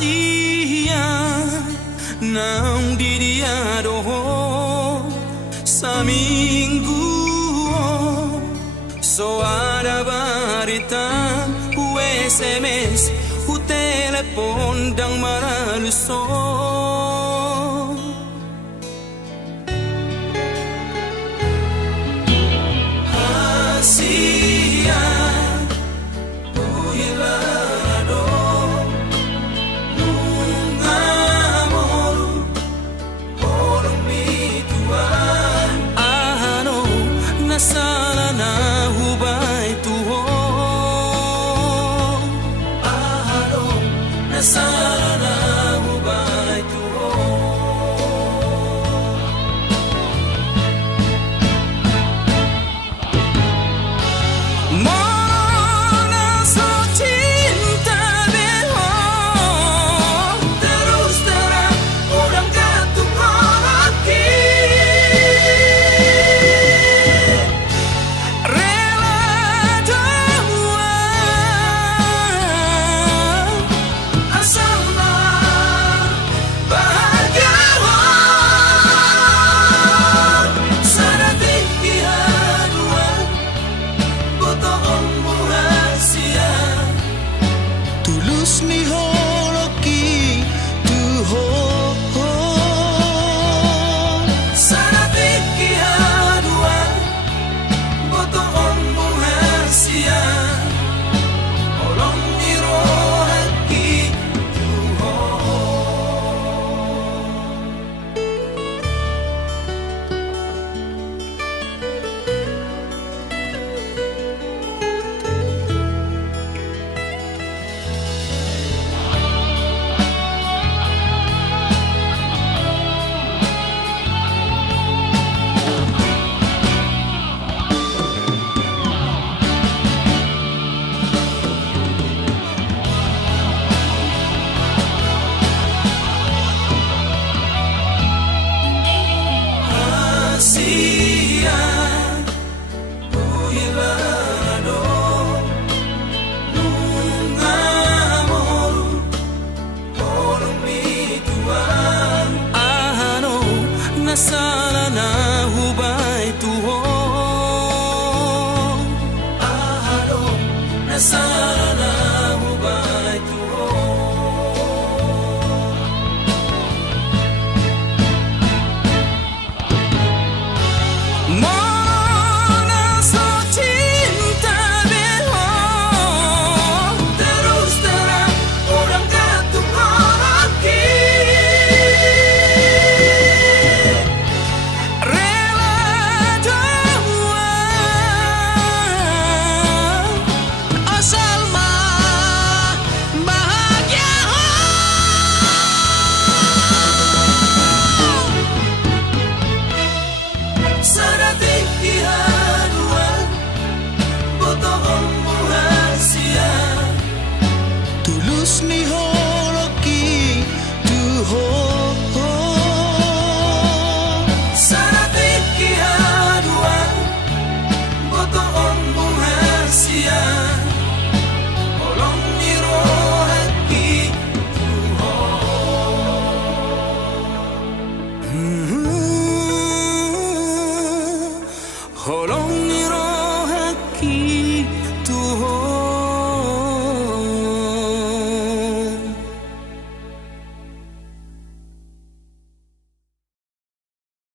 rahasia nang didia doho saminggu so ada barita u SMS u telepon dang maraluso rahasia Nasala na hubay tuho Ahalo Nasala na hubay tuho Mona so cinta beho Terus terang udang jatuh hati ni holoki tuho sana tiki hadua boto ommu hasia olong ni rohaki tuho Nasala na hubay tuho Ahalo Nasala na hubay tuho Mona so cinta beho Terus terang udang jatuh hati Tulus ni holoki tuho sana tiki hadua boto ommu hasia olong ni rohaki tuho